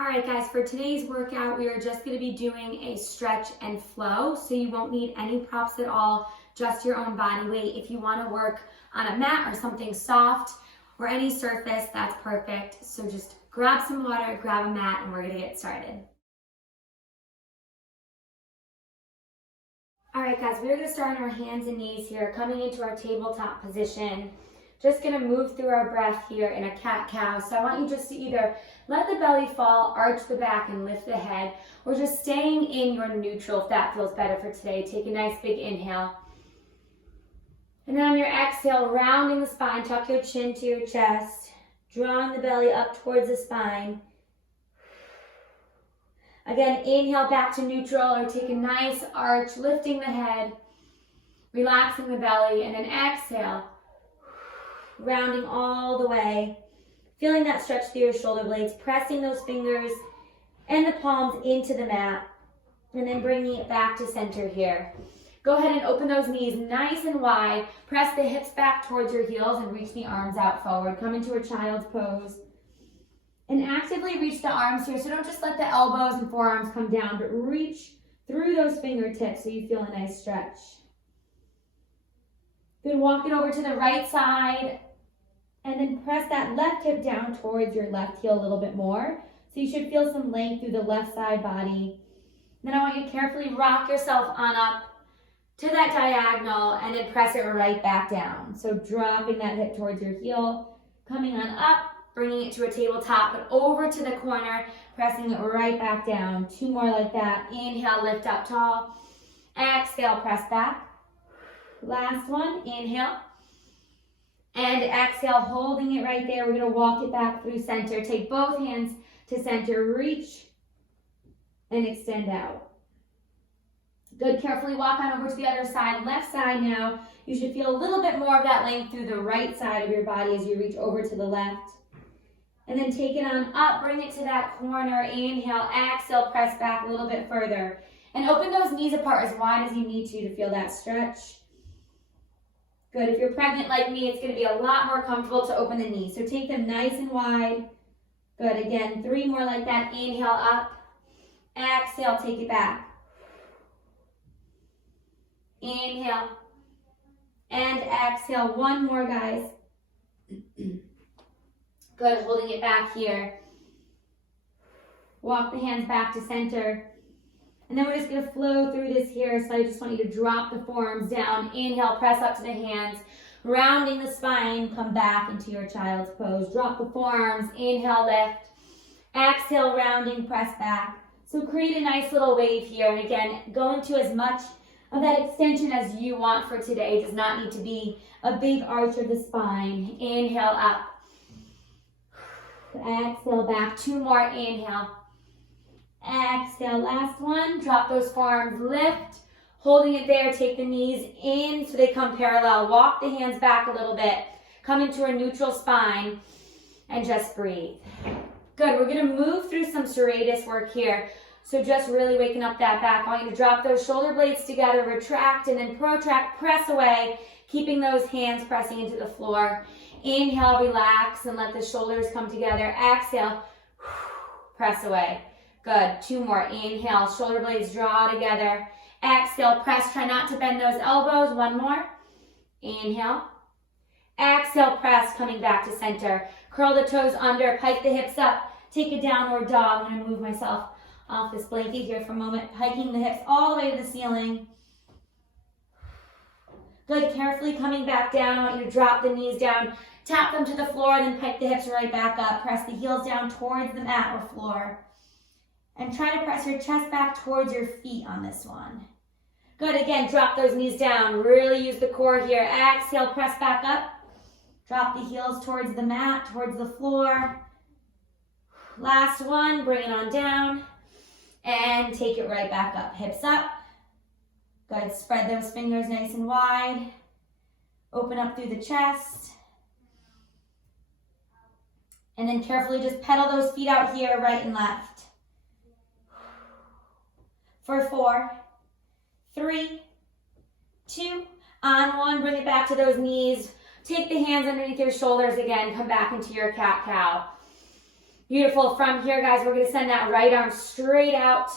All right, guys, for today's workout, we are just going to be doing a stretch and flow, so you won't need any props at all, just your own body weight. If you want to work on a mat or something soft or any surface, that's perfect. So just grab some water, grab a mat, and we're going to get started. All right, guys, we're going to start on our hands and knees here, coming into our tabletop position. Just going to move through our breath here in a cat-cow. So I want you just to either let the belly fall, arch the back, and lift the head, or just staying in your neutral if that feels better for today. Take a nice big inhale. And then on your exhale, rounding the spine, tuck your chin to your chest, drawing the belly up towards the spine. Again, inhale back to neutral, or take a nice arch, lifting the head, relaxing the belly, and then exhale. Rounding all the way, feeling that stretch through your shoulder blades, pressing those fingers and the palms into the mat, and then bringing it back to center here. Go ahead and open those knees nice and wide. Press the hips back towards your heels and reach the arms out forward. Come into a child's pose. And actively reach the arms here. So don't just let the elbows and forearms come down, but reach through those fingertips so you feel a nice stretch. Good, walk it over to the right side. And then press that left hip down towards your left heel a little bit more. So you should feel some length through the left side body. Then I want you to carefully rock yourself on up to that diagonal and then press it right back down. So dropping that hip towards your heel, coming on up, bringing it to a tabletop, but over to the corner, pressing it right back down. Two more like that. Inhale, lift up tall. Exhale, press back. Last one, inhale. And exhale, holding it right there. We're going to walk it back through center. Take both hands to center. Reach and extend out. Good. Carefully walk on over to the other side. Left side now. You should feel a little bit more of that length through the right side of your body as you reach over to the left. And then take it on up. Bring it to that corner. Inhale. Exhale. Press back a little bit further. And open those knees apart as wide as you need to feel that stretch. Good. If you're pregnant like me, it's going to be a lot more comfortable to open the knees. So take them nice and wide. Good. Again, three more like that. Inhale up. Exhale, take it back. Inhale. And exhale. One more, guys. Good. Holding it back here. Walk the hands back to center. And then we're just going to flow through this here. So I just want you to drop the forearms down. Inhale, press up to the hands. Rounding the spine, come back into your child's pose. Drop the forearms. Inhale, lift. Exhale, rounding, press back. So create a nice little wave here. And again, go into as much of that extension as you want for today. It does not need to be a big arch of the spine. Inhale, up. Exhale, back. Two more. Inhale. Exhale, last one. Drop those forearms, lift, holding it there. Take the knees in so they come parallel. Walk the hands back a little bit. Come into a neutral spine and just breathe. Good, we're gonna move through some serratus work here. So just really waking up that back. I want you to drop those shoulder blades together, retract and then protract, press away, keeping those hands pressing into the floor. Inhale, relax and let the shoulders come together. Exhale, press away. Good. Two more. Inhale. Shoulder blades draw together. Exhale. Press. Try not to bend those elbows. One more. Inhale. Exhale. Press. Coming back to center. Curl the toes under. Pike the hips up. Take a downward dog. I'm going to move myself off this blanket here for a moment. Hiking the hips all the way to the ceiling. Good. Carefully coming back down. I want you to drop the knees down. Tap them to the floor. Then pike the hips right back up. Press the heels down towards the mat or floor. And try to press your chest back towards your feet on this one. Good, again, drop those knees down. Really use the core here. Exhale, press back up. Drop the heels towards the mat, towards the floor. Last one, bring it on down. And take it right back up. Hips up. Good, spread those fingers nice and wide. Open up through the chest. And then carefully just pedal those feet out here, right and left. For 4, 3, 2, on 1, bring it back to those knees. Take the hands underneath your shoulders again. Come back into your cat-cow. Beautiful. From here, guys, we're going to send that right arm straight out.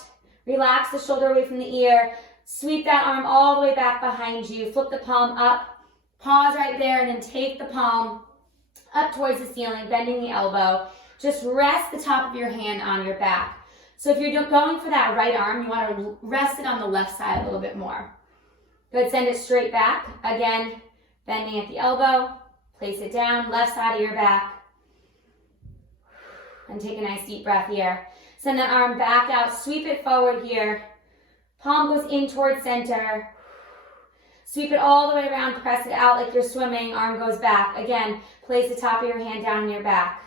Relax the shoulder away from the ear. Sweep that arm all the way back behind you. Flip the palm up. Pause right there and then take the palm up towards the ceiling, bending the elbow. Just rest the top of your hand on your back. So if you're going for that right arm, you want to rest it on the left side a little bit more. Good, send it straight back. Again, bending at the elbow. Place it down, left side of your back. And take a nice deep breath here. Send that arm back out, sweep it forward here. Palm goes in towards center. Sweep it all the way around, press it out like you're swimming, arm goes back. Again, place the top of your hand down on your back.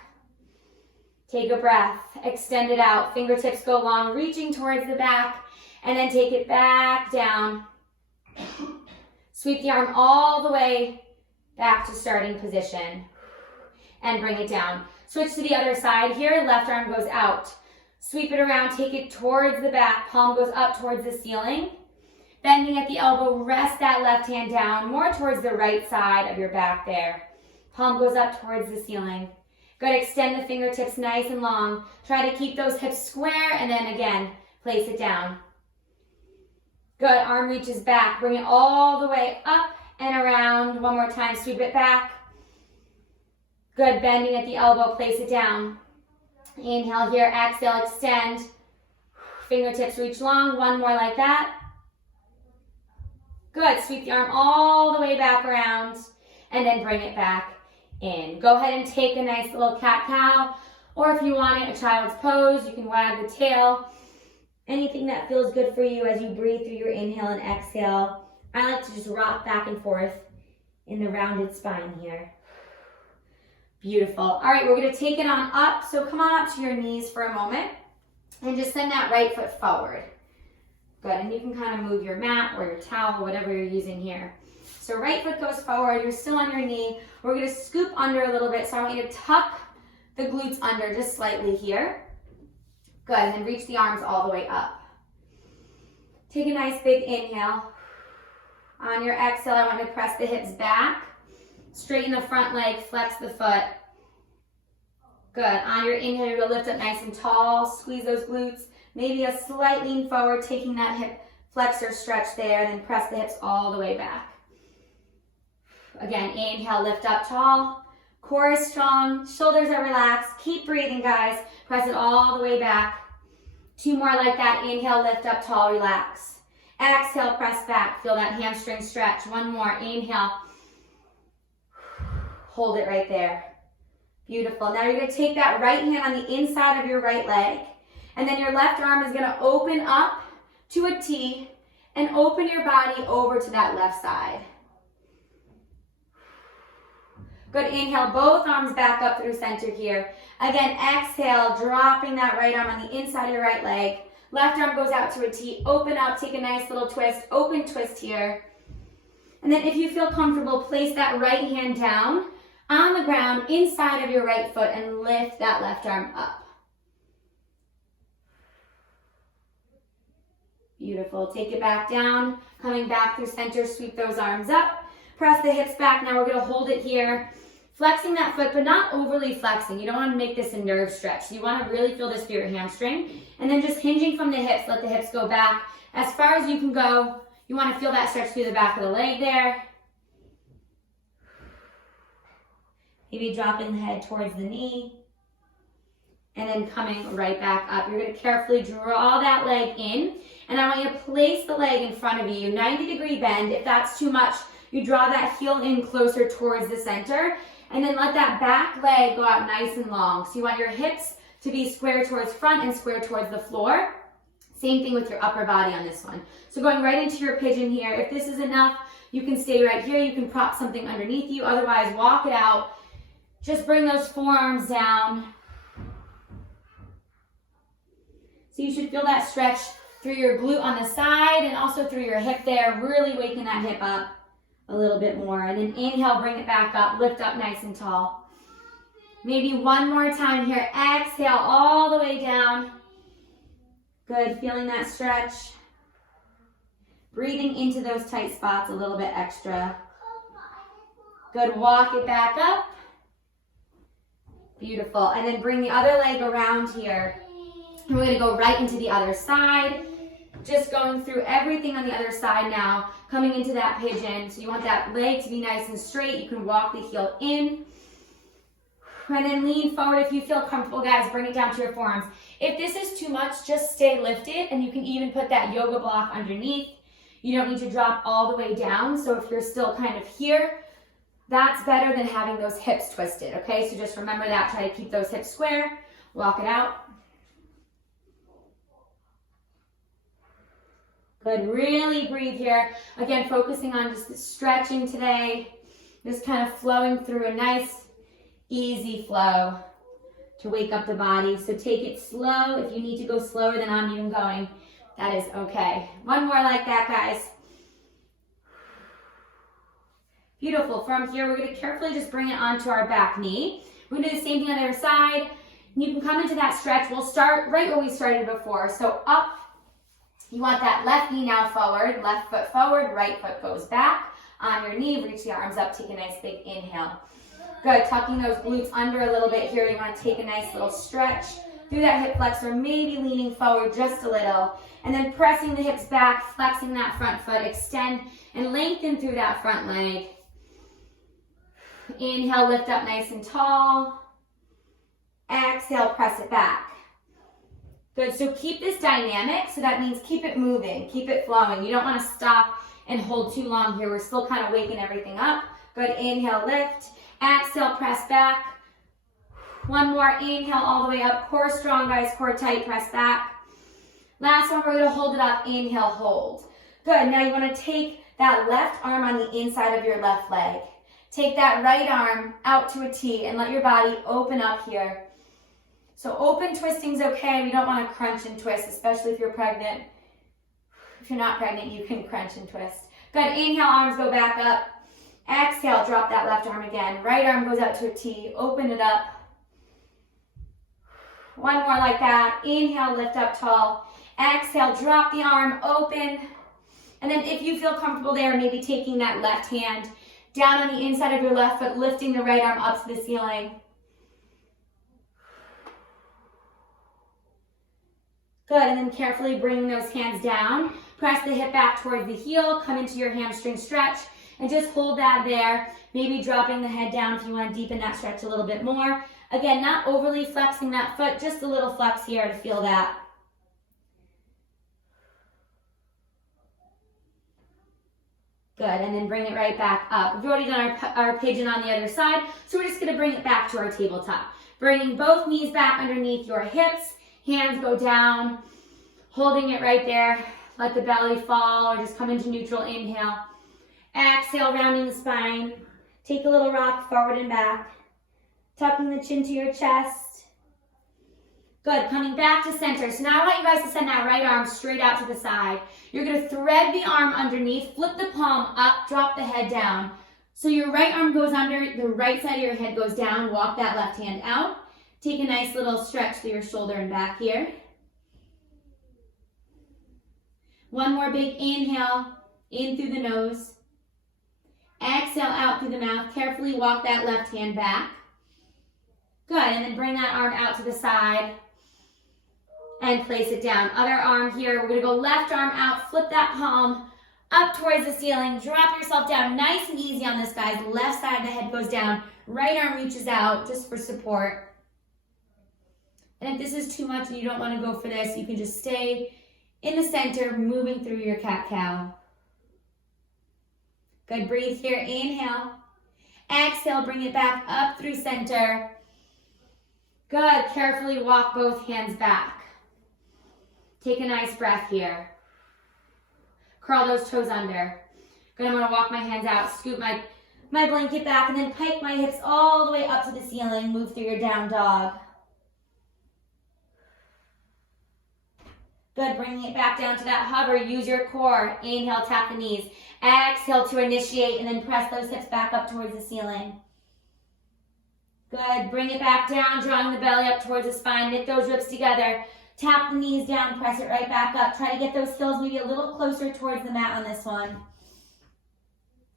Take a breath, extend it out, fingertips go long, reaching towards the back, and then take it back down. Sweep the arm all the way back to starting position, and bring it down. Switch to the other side here, left arm goes out. Sweep it around, take it towards the back, palm goes up towards the ceiling. Bending at the elbow, rest that left hand down, more towards the right side of your back there. Palm goes up towards the ceiling. Good, extend the fingertips nice and long. Try to keep those hips square, and then again, place it down. Good, arm reaches back, bring it all the way up and around. One more time, sweep it back. Good, bending at the elbow, place it down. Inhale here, exhale, extend. Fingertips reach long, one more like that. Good, sweep the arm all the way back around and then bring it back in. Go ahead and take a nice little cat-cow, or if you want it, a child's pose, you can wag the tail. Anything that feels good for you as you breathe through your inhale and exhale. I like to just rock back and forth in the rounded spine here. Beautiful. All right, we're going to take it on up. So come on up to your knees for a moment and just send that right foot forward. Good, and you can kind of move your mat or your towel, whatever you're using here. So right foot goes forward, you're still on your knee. We're going to scoop under a little bit, so I want you to tuck the glutes under just slightly here. Good, and then reach the arms all the way up. Take a nice big inhale. On your exhale, I want you to press the hips back. Straighten the front leg, flex the foot. Good, on your inhale, you're going to lift up nice and tall, squeeze those glutes. Maybe a slight lean forward, taking that hip flexor stretch there, and then press the hips all the way back. Again, inhale, lift up tall. Core is strong, shoulders are relaxed. Keep breathing, guys. Press it all the way back. Two more like that. Inhale, lift up tall, relax. Exhale, press back. Feel that hamstring stretch. One more. Inhale. Hold it right there. Beautiful. Now you're going to take that right hand on the inside of your right leg. And then your left arm is going to open up to a T and open your body over to that left side. Good, inhale, both arms back up through center here. Again, exhale, dropping that right arm on the inside of your right leg. Left arm goes out to a T, open up, take a nice little twist, open twist here. And then if you feel comfortable, place that right hand down on the ground inside of your right foot and lift that left arm up. Beautiful. Take it back down, coming back through center, sweep those arms up, press the hips back. Now we're going to hold it here, flexing that foot, but not overly flexing. You don't want to make this a nerve stretch. You want to really feel this through your hamstring, and then just hinging from the hips, let the hips go back as far as you can go. You want to feel that stretch through the back of the leg there. Maybe dropping the head towards the knee, and then coming right back up. You're going to carefully draw that leg in, and I want you to place the leg in front of you, 90-degree bend. If that's too much, you draw that heel in closer towards the center, and then let that back leg go out nice and long. So you want your hips to be square towards front and square towards the floor. Same thing with your upper body on this one. So going right into your pigeon here. If this is enough, you can stay right here. You can prop something underneath you. Otherwise, walk it out. Just bring those forearms down. So you should feel that stretch through your glute on the side and also through your hip there, really waking that hip up a little bit more. And then inhale, bring it back up, lift up nice and tall. Maybe one more time here. Exhale all the way down. Good, feeling that stretch. Breathing into those tight spots a little bit extra. Good, walk it back up. Beautiful. And then bring the other leg around here. And we're going to go right into the other side. Just going through everything on the other side now, coming into that pigeon. So you want that leg to be nice and straight. You can walk the heel in. And then lean forward if you feel comfortable, guys. Bring it down to your forearms. If this is too much, just stay lifted, and you can even put that yoga block underneath. You don't need to drop all the way down. So if you're still kind of here, that's better than having those hips twisted, okay? So just remember that. Try to keep those hips square. Walk it out. Good. Really breathe here. Again, focusing on just stretching today. Just kind of flowing through a nice, easy flow to wake up the body. So take it slow. If you need to go slower than I'm even going, that is okay. One more like that, guys. Beautiful. From here, we're going to carefully just bring it onto our back knee. We're going to do the same thing on the other side. And you can come into that stretch. We'll start right where we started before. So up. You want that left knee now forward, left foot forward, right foot goes back. On your knee, reach the arms up, take a nice big inhale. Good, tucking those glutes under a little bit here. You want to take a nice little stretch through that hip flexor, maybe leaning forward just a little. And then pressing the hips back, flexing that front foot, extend and lengthen through that front leg. Inhale, lift up nice and tall. Exhale, press it back. Good, so keep this dynamic, so that means keep it moving, keep it flowing. You don't want to stop and hold too long here. We're still kind of waking everything up. Good, inhale, lift. Exhale, press back. One more, inhale all the way up. Core strong, guys, core tight, press back. Last one, we're going to hold it up. Inhale, hold. Good, now you want to take that left arm on the inside of your left leg. Take that right arm out to a T and let your body open up here. So open twisting's okay. We don't want to crunch and twist, especially if you're pregnant. If you're not pregnant, you can crunch and twist. Good. Inhale, arms go back up. Exhale, drop that left arm again. Right arm goes out to a T. Open it up. One more like that. Inhale, lift up tall. Exhale, drop the arm, open. And then if you feel comfortable there, maybe taking that left hand down on the inside of your left foot, lifting the right arm up to the ceiling. Good, and then carefully bringing those hands down. Press the hip back towards the heel, come into your hamstring stretch, and just hold that there. Maybe dropping the head down if you want to deepen that stretch a little bit more. Again, not overly flexing that foot, just a little flex here to feel that. Good, and then bring it right back up. We've already done our pigeon on the other side, so we're just going to bring it back to our tabletop. Bringing both knees back underneath your hips. Hands go down, holding it right there. Let the belly fall or just come into neutral. Inhale. Exhale, rounding the spine. Take a little rock forward and back. Tucking the chin to your chest. Good, coming back to center. So now I want you guys to send that right arm straight out to the side. You're going to thread the arm underneath, flip the palm up, drop the head down. So your right arm goes under, the right side of your head goes down. Walk that left hand out. Take a nice little stretch through your shoulder and back here. One more big inhale, in through the nose. Exhale out through the mouth. Carefully walk that left hand back. Good, and then bring that arm out to the side and place it down. Other arm here, we're gonna go left arm out, flip that palm up towards the ceiling, drop yourself down. Nice and easy on this, guys. Left side of the head goes down, right arm reaches out just for support. And if this is too much and you don't want to go for this, you can just stay in the center, moving through your cat-cow. Good, breathe here, inhale. Exhale, bring it back up through center. Good, carefully walk both hands back. Take a nice breath here. Curl those toes under. Good, I'm gonna walk my hands out, scoop my blanket back, and then pike my hips all the way up to the ceiling. Move through your down dog. Good, bringing it back down to that hover. Use your core. Inhale, tap the knees. Exhale to initiate, and then press those hips back up towards the ceiling. Good, bring it back down, drawing the belly up towards the spine. Knit those ribs together. Tap the knees down, press it right back up. Try to get those heels maybe a little closer towards the mat on this one.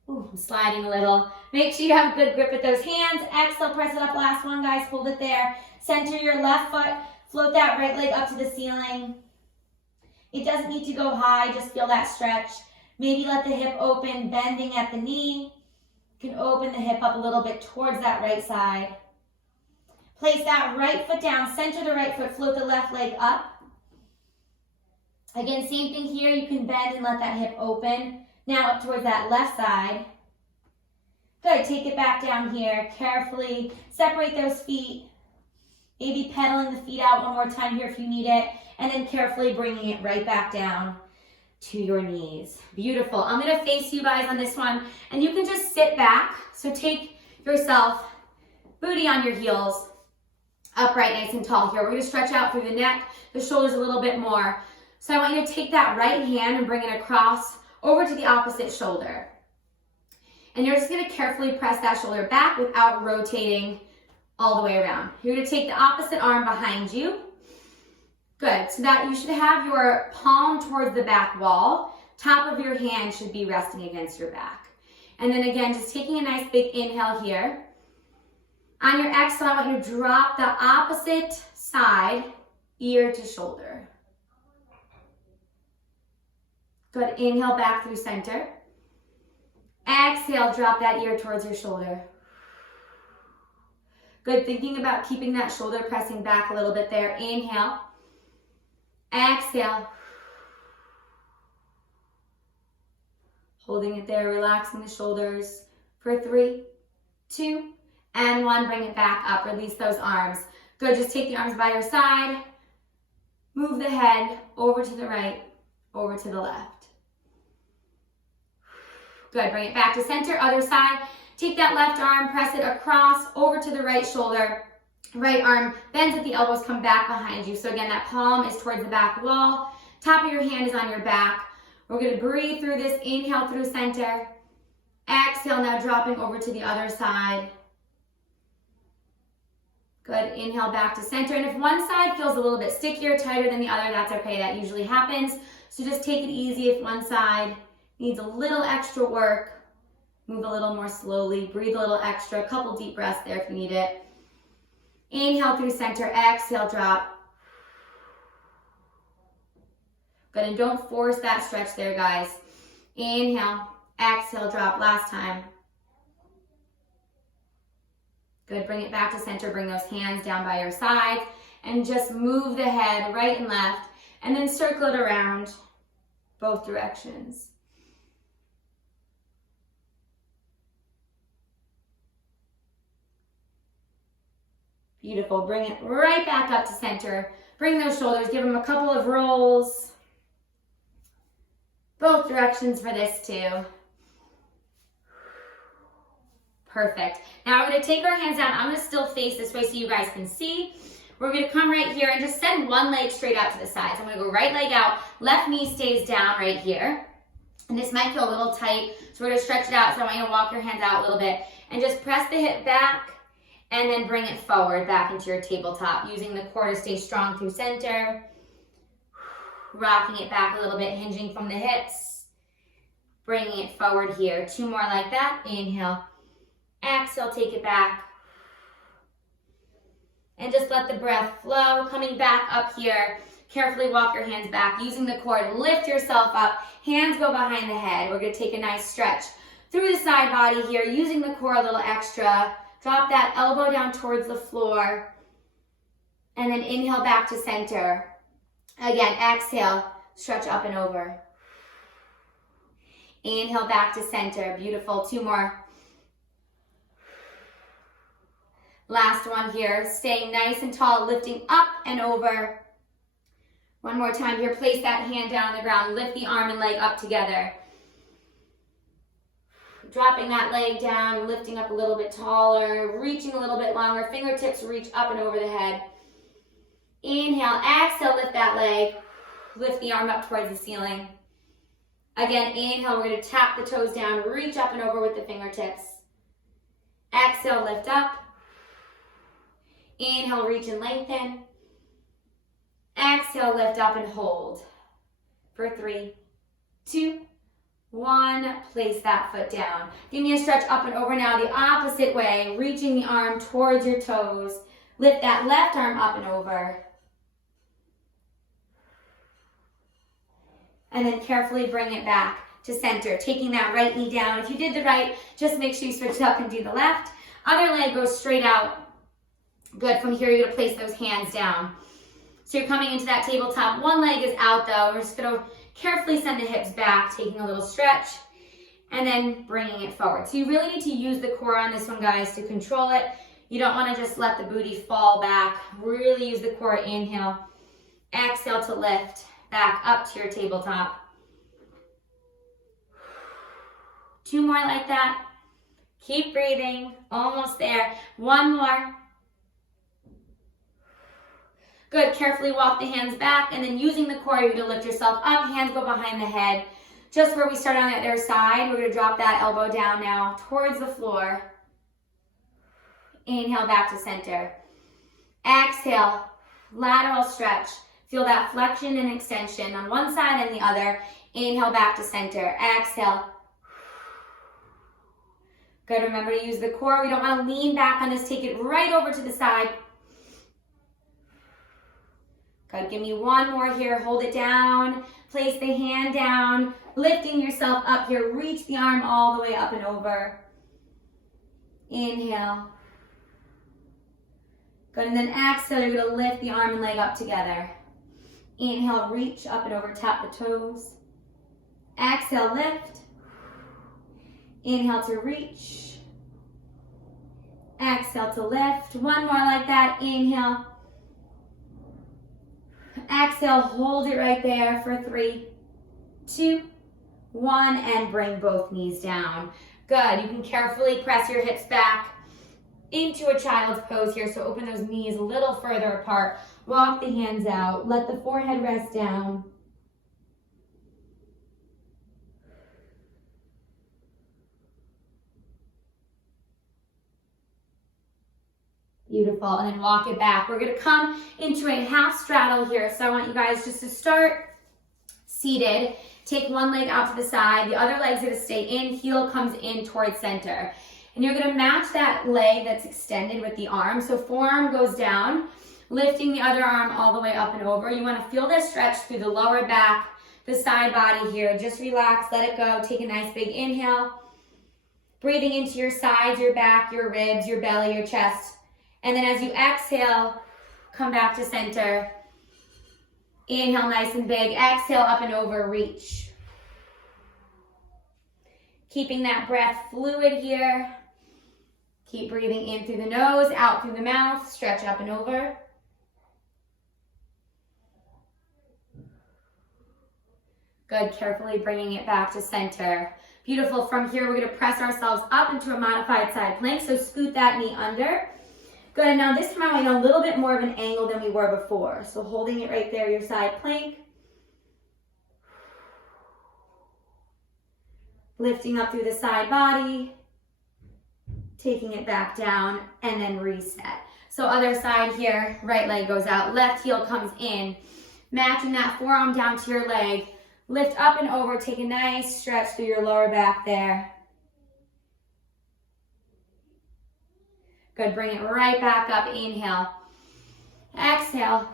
Ooh, I'm sliding a little. Make sure you have a good grip with those hands. Exhale, press it up. Last one, guys. Hold it there. Center your left foot. Float that right leg up to the ceiling. It doesn't need to go high. Just feel that stretch. Maybe let the hip open, bending at the knee. You can open the hip up a little bit towards that right side. Place that right foot down. Center the right foot. Float the left leg up. Again, same thing here. You can bend and let that hip open. Now up towards that left side. Good, take it back down here. Carefully separate those feet. Maybe pedaling the feet out one more time here if you need it. And then carefully bringing it right back down to your knees. Beautiful. I'm gonna face you guys on this one. And you can just sit back. So take yourself, booty on your heels, upright, nice and tall here. We're gonna stretch out through the neck, the shoulders a little bit more. So I want you to take that right hand and bring it across over to the opposite shoulder. And you're just gonna carefully press that shoulder back without rotating all the way around. You're gonna take the opposite arm behind you. Good, so that you should have your palm towards the back wall. Top of your hand should be resting against your back. And then again, just taking a nice big inhale here. On your exhale, I want you to drop the opposite side, ear to shoulder. Good, inhale back through center. Exhale, drop that ear towards your shoulder. Good, thinking about keeping that shoulder pressing back a little bit there. Inhale. Exhale. Holding it there, relaxing the shoulders for 3, 2, and 1. Bring it back up, release those arms. Good, just take the arms by your side. Move the head over to the right, over to the left. Good, bring it back to center, other side. Take that left arm, press it across, over to the right shoulder. Right arm bends at the elbows, come back behind you. So again, that palm is towards the back wall. Top of your hand is on your back. We're gonna breathe through this. Inhale through center. Exhale, now dropping over to the other side. Good, inhale back to center. And if one side feels a little bit stickier, tighter than the other, that's okay, that usually happens. So just take it easy if one side needs a little extra work. Move a little more slowly, breathe a little extra, a couple deep breaths there if you need it. Inhale through center, exhale, drop. Good, and don't force that stretch there, guys. Inhale, exhale, drop, last time. Good, bring it back to center, bring those hands down by your sides, and just move the head right and left, and then circle it around both directions. Beautiful, bring it right back up to center. Bring those shoulders, give them a couple of rolls. Both directions for this too. Perfect. Now we're gonna take our hands down. I'm gonna still face this way so you guys can see. We're gonna come right here and just send one leg straight out to the side. So I'm gonna go right leg out, left knee stays down right here. And this might feel a little tight, so we're gonna stretch it out. So I want you to walk your hands out a little bit and just press the hip back and then bring it forward back into your tabletop, using the core to stay strong through center. Rocking it back a little bit, hinging from the hips. Bringing it forward here. 2 more like that. Inhale. Exhale, take it back. And just let the breath flow. Coming back up here. Carefully walk your hands back, using the core to lift yourself up. Hands go behind the head. We're gonna take a nice stretch through the side body here, using the core a little extra. Drop that elbow down towards the floor. And then inhale back to center. Again, exhale, stretch up and over. Inhale back to center. Beautiful. 2 more. Last one here. Staying nice and tall, lifting up and over. One more time here. Place that hand down on the ground. Lift the arm and leg up together. Dropping that leg down, lifting up a little bit taller, reaching a little bit longer. Fingertips reach up and over the head. Inhale, exhale, lift that leg. Lift the arm up towards the ceiling. Again, inhale, we're going to tap the toes down, reach up and over with the fingertips. Exhale, lift up. Inhale, reach and lengthen. Exhale, lift up and hold. For 3, 2, 1, place that foot down. Give me a stretch up and over now the opposite way, reaching the arm towards your toes. Lift that left arm up and over. And then carefully bring it back to center, taking that right knee down. If you did the right, just make sure you switch it up and do the left. Other leg goes straight out. Good. From here, you're going to place those hands down. So you're coming into that tabletop. One leg is out though. We're just going to carefully send the hips back, taking a little stretch, and then bringing it forward. So you really need to use the core on this one, guys, to control it. You don't want to just let the booty fall back. Really use the core. Inhale. Exhale to lift back up to your tabletop. 2 more like that. Keep breathing. Almost there. 1 more. Good. Carefully walk the hands back, and then using the core, you're going to lift yourself up. Hands go behind the head. Just where we started on the other side, we're going to drop that elbow down now towards the floor. Inhale back to center. Exhale. Lateral stretch. Feel that flexion and extension on one side and the other. Inhale back to center. Exhale. Good. Remember to use the core. We don't want to lean back on this. Take it right over to the side. Good. Give me 1 more here. Hold it down. Place the hand down. Lifting yourself up here. Reach the arm all the way up and over. Inhale. Good. And then exhale. You're going to lift the arm and leg up together. Inhale. Reach up and over. Tap the toes. Exhale. Lift. Inhale to reach. Exhale to lift. 1 more like that. Inhale. Exhale, hold it right there for 3, 2, 1, and bring both knees down. Good. You can carefully press your hips back into a child's pose here. So open those knees a little further apart. Walk the hands out. Let the forehead rest down. Beautiful. And then walk it back. We're going to come into a half straddle here. So I want you guys just to start seated. Take one leg out to the side. The other leg's going to stay in. Heel comes in towards center. And you're going to match that leg that's extended with the arm. So forearm goes down, lifting the other arm all the way up and over. You want to feel this stretch through the lower back, the side body here. Just relax. Let it go. Take a nice big inhale. Breathing into your sides, your back, your ribs, your belly, your chest. And then as you exhale, come back to center. Inhale nice and big. Exhale up and over, reach. Keeping that breath fluid here. Keep breathing in through the nose, out through the mouth. Stretch up and over. Good. Carefully bringing it back to center. Beautiful. From here, we're going to press ourselves up into a modified side plank. So scoot that knee under. Good, and now this time I want a little bit more of an angle than we were before. So holding it right there, your side plank. Lifting up through the side body. Taking it back down, and then reset. So other side here, right leg goes out, left heel comes in. Matching that forearm down to your leg. Lift up and over, take a nice stretch through your lower back there. Good, bring it right back up, inhale. Exhale.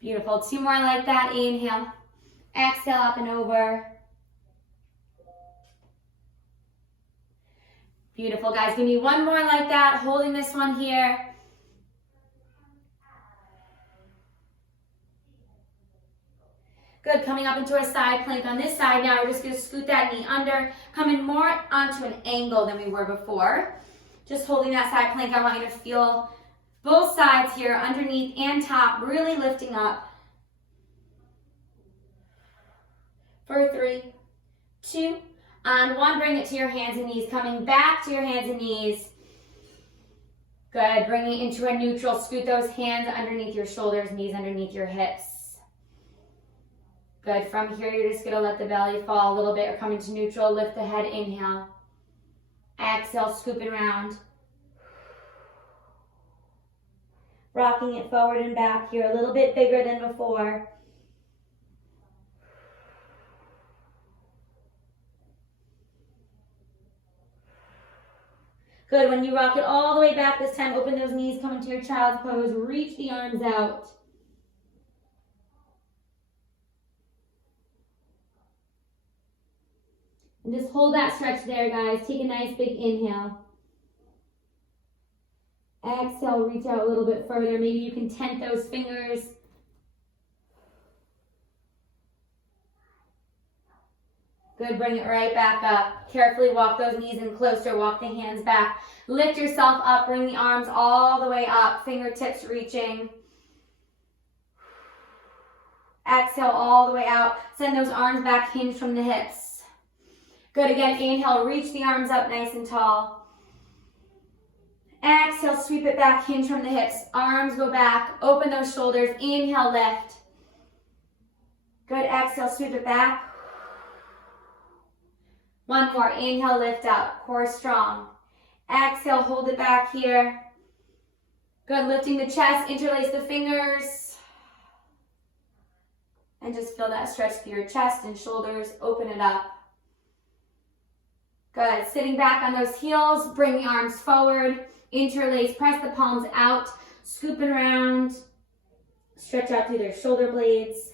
Beautiful, 2 more like that, inhale. Exhale up and over. Beautiful, guys, give me 1 more like that, holding this one here. Good, coming up into a side plank on this side. Now we're just going to scoot that knee under, coming more onto an angle than we were before. Just holding that side plank, I want you to feel both sides here, underneath and top, really lifting up. For 3, 2, on 1, bring it to your hands and knees, coming back to your hands and knees. Good, bringing it into a neutral, scoot those hands underneath your shoulders, knees underneath your hips. Good. From here, you're just going to let the belly fall a little bit or come into neutral. Lift the head. Inhale. Exhale. Scoop it around. Rocking it forward and back here, a little bit bigger than before. Good, when you rock it all the way back this time, open those knees, come into your child's pose, reach the arms out. And just hold that stretch there, guys. Take a nice big inhale. Exhale, reach out a little bit further. Maybe you can tent those fingers. Good, bring it right back up. Carefully walk those knees in closer, walk the hands back. Lift yourself up, bring the arms all the way up, fingertips reaching. Exhale all the way out. Send those arms back, hinge from the hips. Good, again, inhale, reach the arms up nice and tall. Exhale, sweep it back, hinge from the hips. Arms go back, open those shoulders. Inhale, lift. Good, exhale, sweep it back. One more, inhale, lift up, core strong. Exhale, hold it back here. Good, lifting the chest, interlace the fingers. And just feel that stretch through your chest and shoulders, open it up. Good, sitting back on those heels, bring the arms forward, interlace, press the palms out, scooping around, stretch out through their shoulder blades.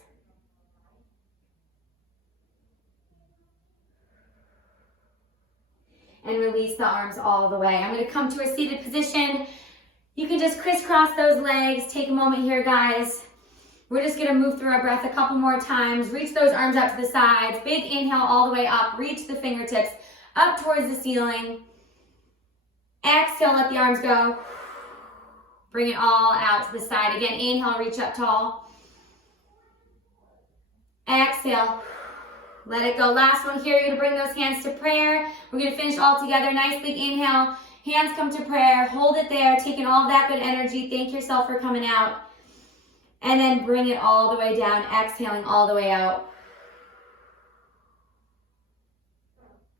And release the arms all the way. I'm going to come to a seated position. You can just crisscross those legs. Take a moment here, guys. We're just going to move through our breath a couple more times. Reach those arms out to the sides. Big inhale all the way up. Reach the fingertips up towards the ceiling. Exhale, let the arms go. Bring it all out to the side. Again, inhale, reach up tall. Exhale. Let it go. Last one here. You're going to bring those hands to prayer. We're going to finish all together. Nice big inhale. Hands come to prayer. Hold it there. Taking all of that good energy. Thank yourself for coming out. And then bring it all the way down. Exhaling all the way out.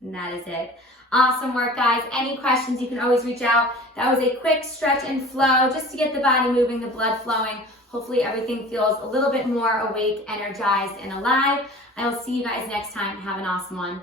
And that is it. Awesome work, guys. Any questions, you can always reach out. That was a quick stretch and flow just to get the body moving, the blood flowing. Hopefully everything feels a little bit more awake, energized, and alive. I will see you guys next time. Have an awesome one.